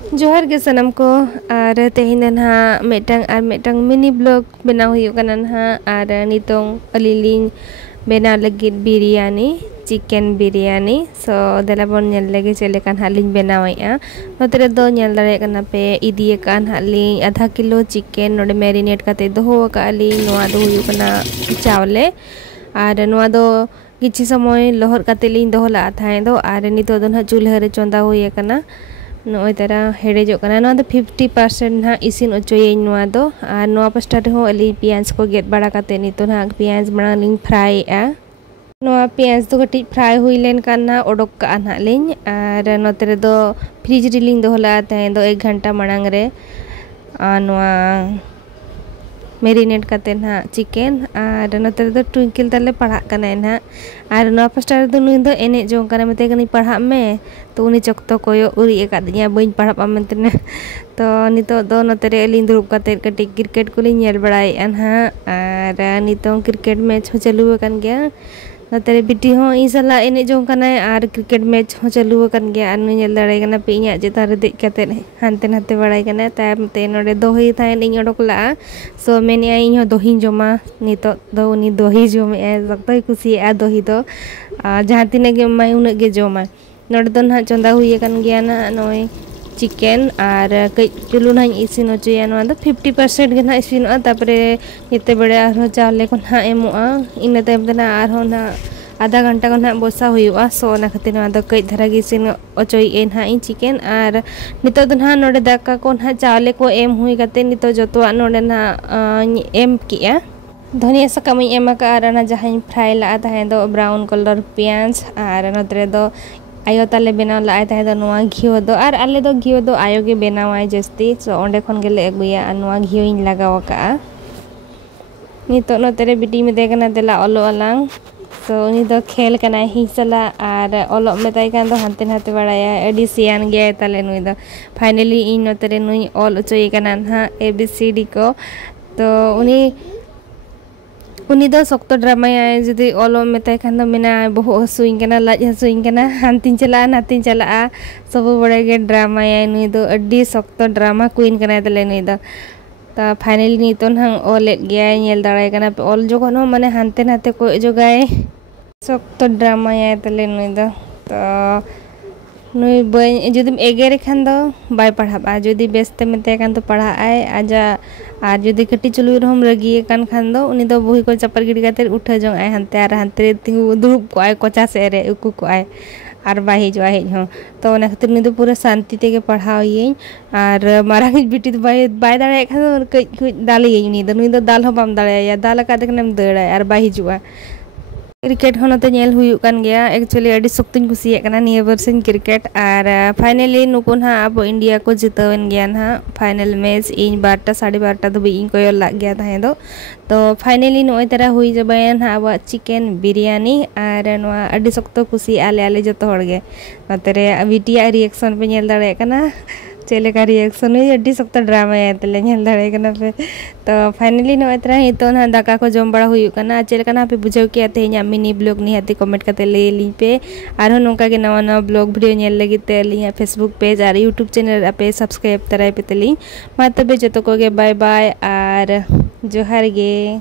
जोहार के सनम को और तेहिन ना मेटंग मिनी ब्लॉग बनाव हुई कना ना और नितों अलिलिंग बनाव लगी बिरयानी चिकन बिरयानी सो देला बन नेल लगे चले कान हालिंग बनावया नोतरे दो नेल दारे कना पे इदिए कान हालिंग आधा किलो चिकन नोडे मैरिनेट काते दोहो काली नोआ दो हुई कना चावले और नोआ दो किछि समय लोहर काते लिंग दोहो ला थाए दो और नितो दो ना चूल्हा रे चोंदा हुई कना नोय तारा हेडेजो कना नोआ दो 50% ना इसिन ओचोये नोआ दो और नोआ पास्टा रे हो अली पियाज को गेट बड़ा काते नितो ना पियाज बड़ा लिंग फ्राई आ नोआ पियाज तो कटी फ्राई हुई लेन काना ओडोक का ना लिंग और नोते दो फ्रिज रे लिंग दोहला ताए दो 1 घंटा मणांग रे नोआ मैरिनेट काते ना चिकन और नोते दो ट्विंकल ताले पढ़ा कना ना और नोआ पास्टा दो नुई दो एने जो कना मते कनी पढ़ा में तो उनी चक्तो कोयो उरी एकादिया बइन पढ़ा मेंते तो नितो दो नोते रे लिंग दुरुब काते कटी क्रिकेट को लिंग नेल बड़ाई अनहा और नितो क्रिकेट मैच हो चालू कन गया नोते बिटी हो इसला एने जो कना और क्रिकेट मैच हो चालू कन गया नु नेल दाड़े कना पे इया जेता रे देख काते हानते नाते बड़ाई कना तायमते नोडे दोही थाइन इन ओडोकला सो मेने इन हो दोही जमा नितो दो उनी दोही जमे सख्तोय खुशी आ दोही दो जहां तिने गे माय उने गे जमा नोडे दो ना चंदा हुई कन गया ना नोय चिकन और कई चुलू ना इसिन ओचोया नोआ दो 50% गे ना इसिन तापरे येते बड़े आरो चावले को ना एमोआ इन तायम ना आरो ना आधा घंटा को ना बसा हुआ सो ना खातिर नोआ दो कई धरा गे इसिन ओचोई ना इन चिकन और नितो दो ना नोडे दाका को ना चावले को एम हुई काते नितो जतोआ नोडे ना एम किया धनिया सकाम एम का और ना जहां फ्राई ला ताहे दो ब्राउन कलर पियाज और नोतरे दो आयो ताले बनाव लाए ताहे दो नोआ घियो दो और आले दो घियो दो आयो गे बनावाय जस्ती सो ओंडे खन गेले अगुया और नोआ घियो इन लगाव का नितो नोतरे बिटी में देखना देला ओलो अलांग सो उनी दो खेल कना हिसला और ओलो मेताई कान दो हानते नाते बड़ाया एडी सियान गया ताले नुई दो फाइनली इन नोतरे नुई ऑल ओचोय कना ना एबीसीडी को तो उनी दो सख्त ड्रामा जुदी ओलो मेताय खान दो मेना बहु हसुइन कना लाज हसुइन कना हानतिन चला नातिन चला सब बड़े गे ड्रामा नुई दो अड्डी सख्त ड्रामा क्वीन कना तले नुई दो ता फाइनली नितोन हंग ओल गया नेल दाड़ाय कना पे ओल जखन हो माने हानते नाते को जगाय सख्त ड्रामा तले नुई दो तो नुई बई जुदी एगेरे खान दो बाय पढ़ाबा जुदी बेस्ते मेते कान तो पढ़ा आय आजा और जुदी कटी चलुई रहम रगी कान खान दो उनी दो बुही को चपर गिड़ी काते उठा जंग आय हानते तिंगु दुरुब को आय कोचा से रे उकु को आय और बाय हिजवा हेज हो तो ना खातिर नुई दो पूरा शांति तेगे पढ़ाव येई और मारांग बिटी दो बाय दाड़े खान दो कई दाल येई नुई दो दाल हो बाम दाड़े दाल का देखनेम दड़ाय और बाय हिजुआ क्रिकेट होनते नेल हुई कान गया एक्चुअली अडी सख्तिन कुसिया कना निया वर्सन क्रिकेट और फाइनली नुकुन हा अब इंडिया को जितवन गया ना फाइनल मैच इन 12टा 12:30 दो इन कोयो लाग गया था तो फाइनली नोय तरा हुई जबायन हा अब चिकन बिरयानी और नोआ अडी सख्त खुशी आले जतो हड़गे नतरे बिटिया रिएक्शन पे नेल दाड़े कना चले का रिएक्शन हुई अड्डी सख्त ड्रामा तले नेल दाड़े कना पे तो फाइनली नोय तरा हितो ना दाका को जम बड़ा हुई कना चले कना पे बुझाव के आते इन मिनी ब्लॉग निहाती कमेंट करते ले ली पे और नोका के नवा नवा ब्लॉग वीडियो नेल लगी ते लिया फेसबुक पेज और यूट्यूब चैनल पे सब्सक्राइब तराय पे तली मा तबे जतो को गे बाय बाय और जोहार गे।